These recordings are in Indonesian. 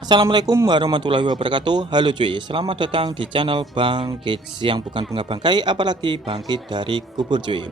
Assalamualaikum warahmatullahi wabarakatuh. Halo cuy, selamat datang di channel Bang Kids yang bukan bunga bangkai, apalagi bangkit dari kubur cuy.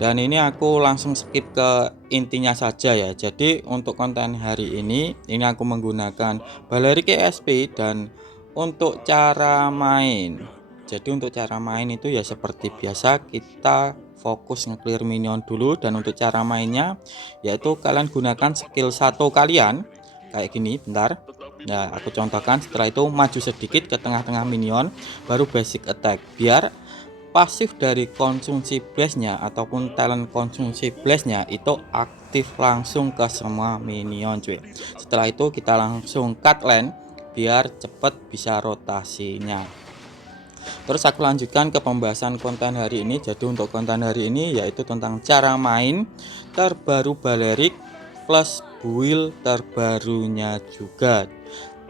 Dan ini aku langsung skip ke intinya saja ya. Jadi untuk konten hari ini aku menggunakan Balerik ESP dan untuk cara main. Jadi untuk cara main itu ya seperti biasa kita fokus nge-clear minion dulu, dan untuk cara mainnya yaitu kalian gunakan skill satu kalian kayak gini. Bentar. Nah, aku contohkan. Setelah itu maju sedikit ke tengah-tengah minion, baru basic attack, biar pasif dari konsumsi blast-nya ataupun talent konsumsi blast-nya itu aktif langsung ke semua minion cuy. Setelah itu kita langsung cut lane biar cepet bisa rotasinya. Terus aku lanjutkan ke pembahasan konten hari ini. Jadi untuk konten hari ini yaitu tentang cara main terbaru Balerik plus build terbarunya juga,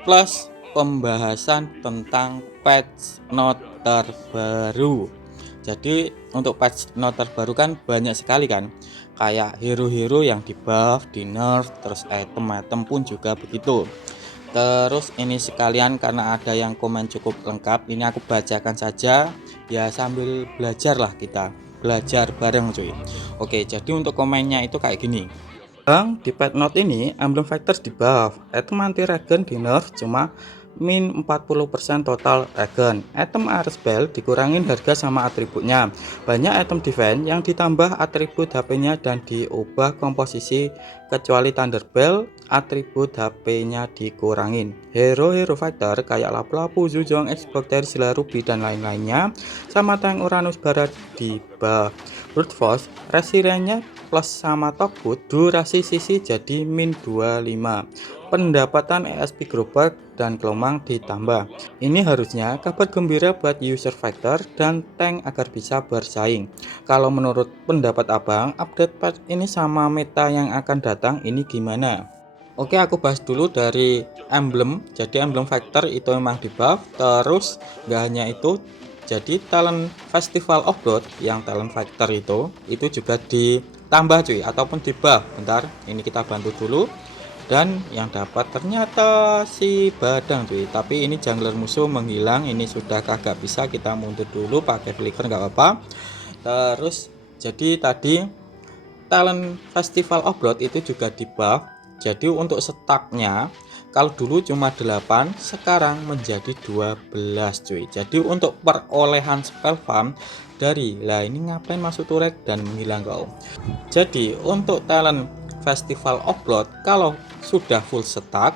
plus pembahasan tentang patch note terbaru. Jadi untuk patch note terbaru kan banyak sekali kan, kayak hero-hero yang di buff, di nerf, terus item-item pun juga begitu. Terus ini sekalian karena ada yang komen cukup lengkap, ini aku bacakan saja ya, sambil belajar lah, kita belajar bareng cuy. Oke, jadi untuk komennya itu kayak gini. Bang, di pet note ini emblem fighters di buff, item anti regen di nerf cuma min 40% total regen, item air spell dikurangin harga sama atributnya, banyak item defense yang ditambah atribut HP-nya dan diubah komposisi kecuali Thunderbell atribut HP-nya dikurangin. Hero-hero fighter kayak Lapu-Lapu, Zuzong, Xbox, Tersila, Ruby dan lain-lainnya sama tank Uranus Barat di buff. Brute Force resiliennya plus sama Tokbut, durasi sisi jadi min 25, pendapatan ESP Gerobak dan Kelomang ditambah. Ini harusnya kabar gembira buat user fighter dan tank agar bisa bersaing. Kalau menurut pendapat abang, update patch ini sama meta yang akan datang ini gimana? Oke, aku bahas dulu dari emblem. Jadi emblem fighter itu memang di buff. Terus gak hanya itu, jadi talent festival of blood yang talent fighter itu juga ditambah cuy, ataupun di buff. Bentar, ini kita bantu dulu. Dan yang dapat ternyata si Badang cuy, tapi ini jungler musuh menghilang. Ini sudah kagak bisa, kita mundur dulu pakai flicker nggak apa-apa. Terus jadi tadi talent festival of blood itu juga di buff. Jadi untuk staknya kalau dulu cuma 8, sekarang menjadi 12 cuy. Jadi untuk perolehan spell farm dari, lah ini ngapain masuk turret dan menghilang kau. Jadi untuk talent festival of blood kalau sudah full stack,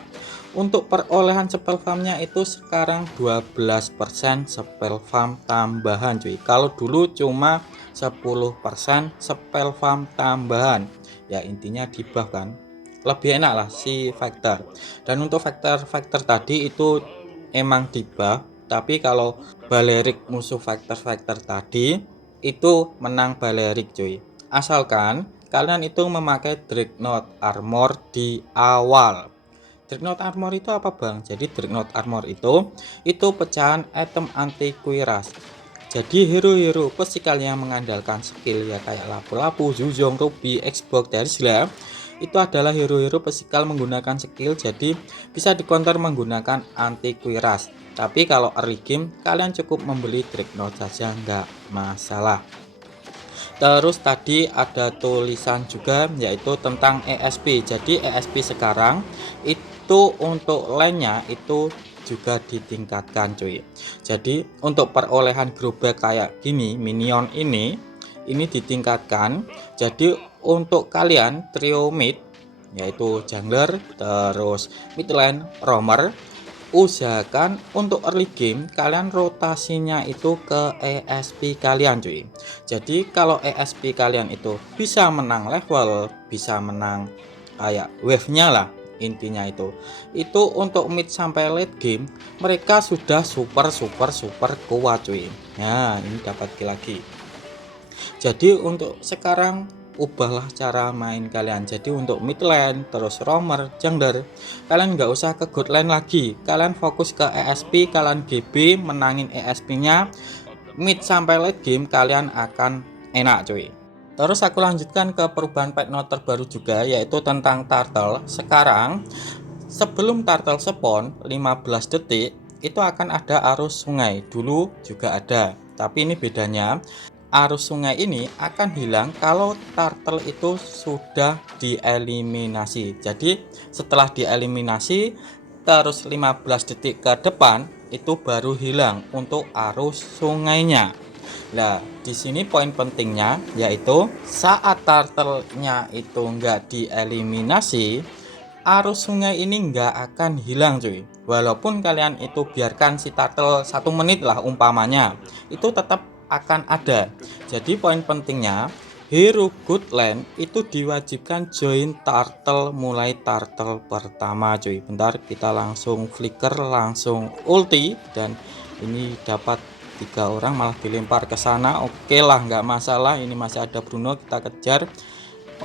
untuk perolehan spell farmnya itu sekarang 12% spell farm tambahan cuy. Kalau dulu cuma 10% spell farm tambahan. Ya intinya di buff kan, lebih enak lah si factor. Dan untuk factor tadi itu emang di buff, tapi kalau Balerik musuh factor tadi itu menang Balerik cuy, asalkan kalian itu memakai Dreadnought Armor di awal. Dreadnought Armor itu apa bang? Jadi Dreadnought Armor itu pecahan item anti kuiras. Jadi hero-hero pesikal yang mengandalkan skill ya kayak Lapu-Lapu, Zuzong, Ruby, Xbox, Tersila, itu adalah hero-hero pesikal menggunakan skill, jadi bisa dikonter menggunakan anti kuiras. Tapi kalau early game kalian cukup membeli Dreadnought saja, nggak masalah. Terus tadi ada tulisan juga yaitu tentang ESP. Jadi ESP sekarang itu untuk lane-nya itu juga ditingkatkan cuy. Jadi untuk perolehan gerobak kayak gini, minion ini ditingkatkan. Jadi untuk kalian trio mid yaitu jungler, terus mid lane, roamer, usahakan untuk early game kalian rotasinya itu ke ESP kalian cuy. Jadi kalau ESP kalian itu bisa menang level, bisa menang kayak wave nya lah, intinya itu untuk mid sampai late game mereka sudah super kuat cuy. Nah ini dapat kill lagi. Jadi untuk sekarang ubahlah cara main kalian. Jadi untuk mid lane, terus roamer, jungler, kalian nggak usah ke god lane lagi, kalian fokus ke ESP, kalian GB menangin ESP nya, mid sampai late game kalian akan enak cuy. Terus aku lanjutkan ke perubahan pet note terbaru juga yaitu tentang turtle. Sekarang sebelum turtle spawn 15 detik itu akan ada arus sungai. Dulu juga ada, tapi ini bedanya arus sungai ini akan hilang kalau turtle itu sudah dieliminasi. Jadi setelah dieliminasi terus 15 detik ke depan itu baru hilang untuk arus sungainya. Nah, di sini poin pentingnya yaitu saat turtle-nya itu enggak dieliminasi, arus sungai ini enggak akan hilang cuy. Walaupun kalian itu biarkan si turtle 1 menit lah umpamanya, itu tetap akan ada. Jadi poin pentingnya Hero Goodland itu diwajibkan join turtle mulai turtle pertama cuy. Bentar, kita langsung flicker, langsung ulti, dan ini dapat 3 orang malah dilempar ke sana. Oke lah, nggak masalah, ini masih ada Bruno, kita kejar.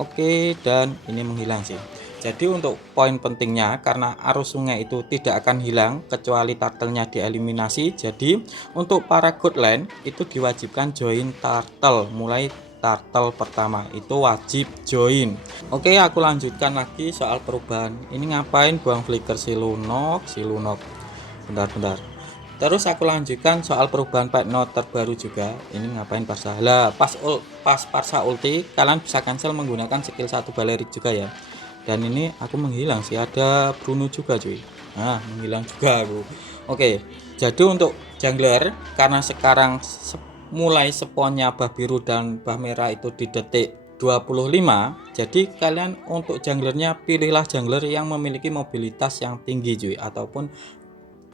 Oke, dan ini menghilang sih. Jadi untuk poin pentingnya, karena arus sungai itu tidak akan hilang kecuali turtle-nya dieliminasi. Jadi untuk para Goodland itu diwajibkan join turtle mulai turtle pertama, itu wajib join. Oke, aku lanjutkan lagi soal perubahan. Ini ngapain buang flicker si Lunok? Bentar. Terus aku lanjutkan soal perubahan pet note terbaru juga. Ini ngapain Parsa? Lah, pas Parsa ulti, kalian bisa cancel menggunakan skill 1 Balerik juga ya. Dan ini aku menghilang sih, ada Bruno juga cuy. Nah, menghilang juga aku. Oke, jadi untuk jungler, karena sekarang mulai spawnnya bah biru dan bah merah itu di detik 25, jadi kalian untuk junglernya pilihlah jungler yang memiliki mobilitas yang tinggi cuy, ataupun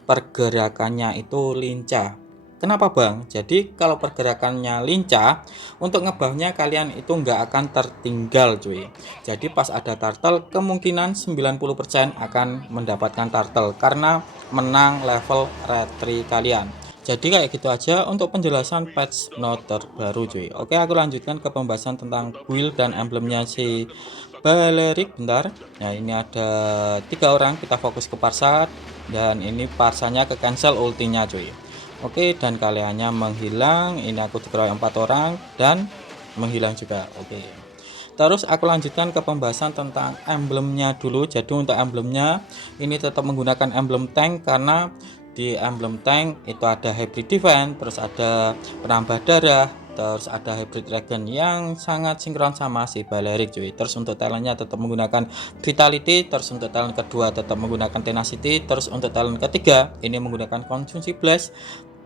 pergerakannya itu lincah. Kenapa bang? Jadi kalau pergerakannya lincah, untuk ngebahnya kalian itu nggak akan tertinggal cuy. Jadi pas ada turtle kemungkinan 90% akan mendapatkan turtle karena menang level retri kalian. Jadi kayak gitu aja untuk penjelasan patch note terbaru cuy. Oke, aku lanjutkan ke pembahasan tentang build dan emblemnya si Balerik. Bentar. Nah, ini ada 3 orang, kita fokus ke Parsa, dan ini Parsanya ke cancel ultinya cuy. Oke, dan kaliannya menghilang. Ini aku dikeroyok 4 orang dan menghilang juga. Oke. Terus aku lanjutkan ke pembahasan tentang emblemnya dulu. Jadi untuk emblemnya ini tetap menggunakan emblem tank, karena di emblem tank itu ada hybrid defense, terus ada penambah darah, terus ada hybrid dragon yang sangat sinkron sama si Balerik cuy. Terus untuk talentnya tetap menggunakan vitality, terus untuk talent kedua tetap menggunakan tenacity, terus untuk talent ketiga ini menggunakan konsumsi blast.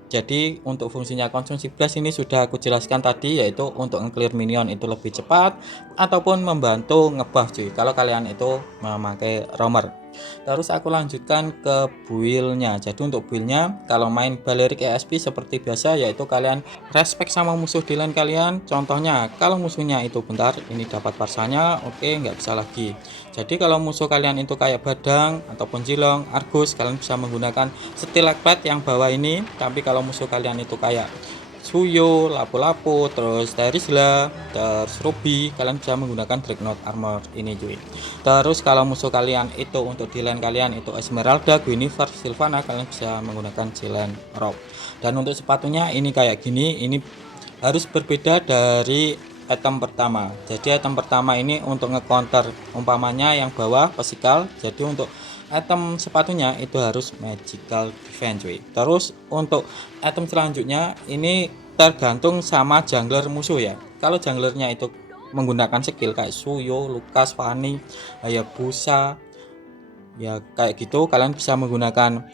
Jadi untuk fungsinya konsumsi blast ini sudah aku jelaskan tadi, yaitu untuk nge-clear minion itu lebih cepat ataupun membantu ngebuff cuy kalau kalian itu memakai roamer. Terus aku lanjutkan ke build-nya. Jadi untuk build-nya kalau main Balerik ESP seperti biasa, yaitu kalian respect sama musuh di lane kalian. Contohnya kalau musuhnya itu bentar ini dapat Parsanya, oke, nggak bisa lagi. Jadi kalau musuh kalian itu kayak Badang ataupun Jilong, Argus, kalian bisa menggunakan Stilagbat yang bawah ini. Tapi kalau musuh kalian itu kayak Suyo, Lapu-Lapu, terus Terisla, terus Ruby, kalian bisa menggunakan Dreadnought Armor ini cuy. Terus kalau musuh kalian itu untuk di lane kalian itu Esmeralda, Guinevere, Sylvana, kalian bisa menggunakan Jelen Rock. Dan untuk sepatunya ini kayak gini, ini harus berbeda dari item pertama. Jadi item pertama ini untuk nge-counter umpamanya yang bawah physical, jadi untuk item sepatunya itu harus magical defense cuy. Terus untuk item selanjutnya ini tergantung sama jungler musuh ya. Kalau junglernya itu menggunakan skill kayak Suyo, Lukas, Fanny, Hayabusa ya kayak gitu, kalian bisa menggunakan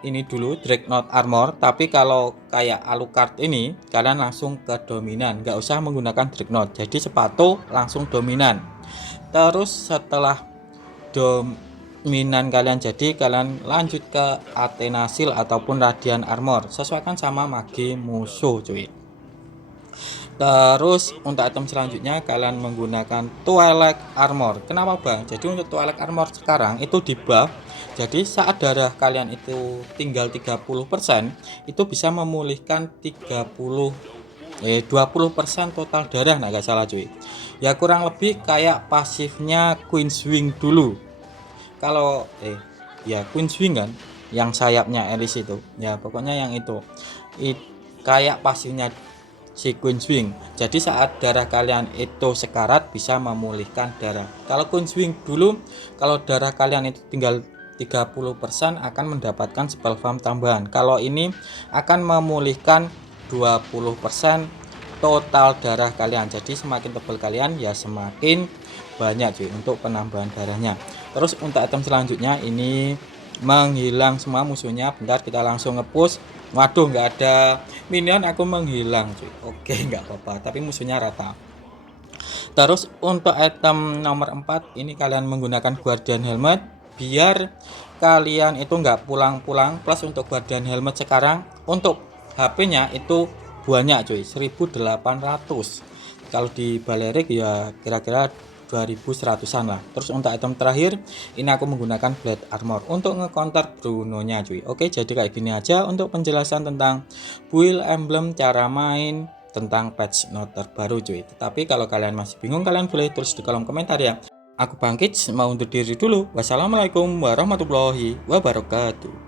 ini dulu Dreadnought Armor. Tapi kalau kayak Alucard ini kalian langsung ke dominan, nggak usah menggunakan Dreadnought, jadi sepatu langsung dominan. Terus setelah dominan kalian jadi, kalian lanjut ke Athena Shield ataupun Radiant Armor, sesuaikan sama magi musuh cuy. Terus untuk item selanjutnya kalian menggunakan Twilight Armor. Kenapa bang? Jadi untuk Twilight Armor sekarang itu di buff. Jadi saat darah kalian itu tinggal 30%, itu bisa memulihkan 20% total darah, nah gak salah cuy. Ya kurang lebih kayak pasifnya Queen's Wing dulu. Kalau ya Queen's Wing kan, yang sayapnya Eris itu. Ya pokoknya yang itu. Kayak pasifnya si Queen's Wing. Jadi saat darah kalian itu sekarat bisa memulihkan darah. Kalau Queen's Wing dulu, kalau darah kalian itu tinggal 30% akan mendapatkan spell farm tambahan. Kalau ini akan memulihkan 20% total darah kalian. Jadi semakin tebal kalian ya semakin banyak cuy untuk penambahan darahnya. Terus untuk item selanjutnya ini menghilang semua musuhnya. Bentar kita langsung ngepush. Waduh, nggak ada minion, aku menghilang cuy. Oke, nggak apa-apa, tapi musuhnya rata. Terus untuk item nomor 4 ini kalian menggunakan Guardian Helmet biar kalian itu nggak pulang-pulang. Plus untuk Guardian Helmet sekarang untuk HP-nya itu banyak cuy, 1800. Kalau di Balerik ya kira-kira 2100-an lah. Terus untuk item terakhir ini aku menggunakan Blade Armor untuk ngecounter Bruno-nya cuy. Oke, jadi kayak gini aja untuk penjelasan tentang build emblem, cara main, tentang patch note terbaru cuy. Tetapi kalau kalian masih bingung, kalian boleh tulis di kolom komentar ya. Aku Bang Kids mau undur diri dulu. Wassalamualaikum warahmatullahi wabarakatuh.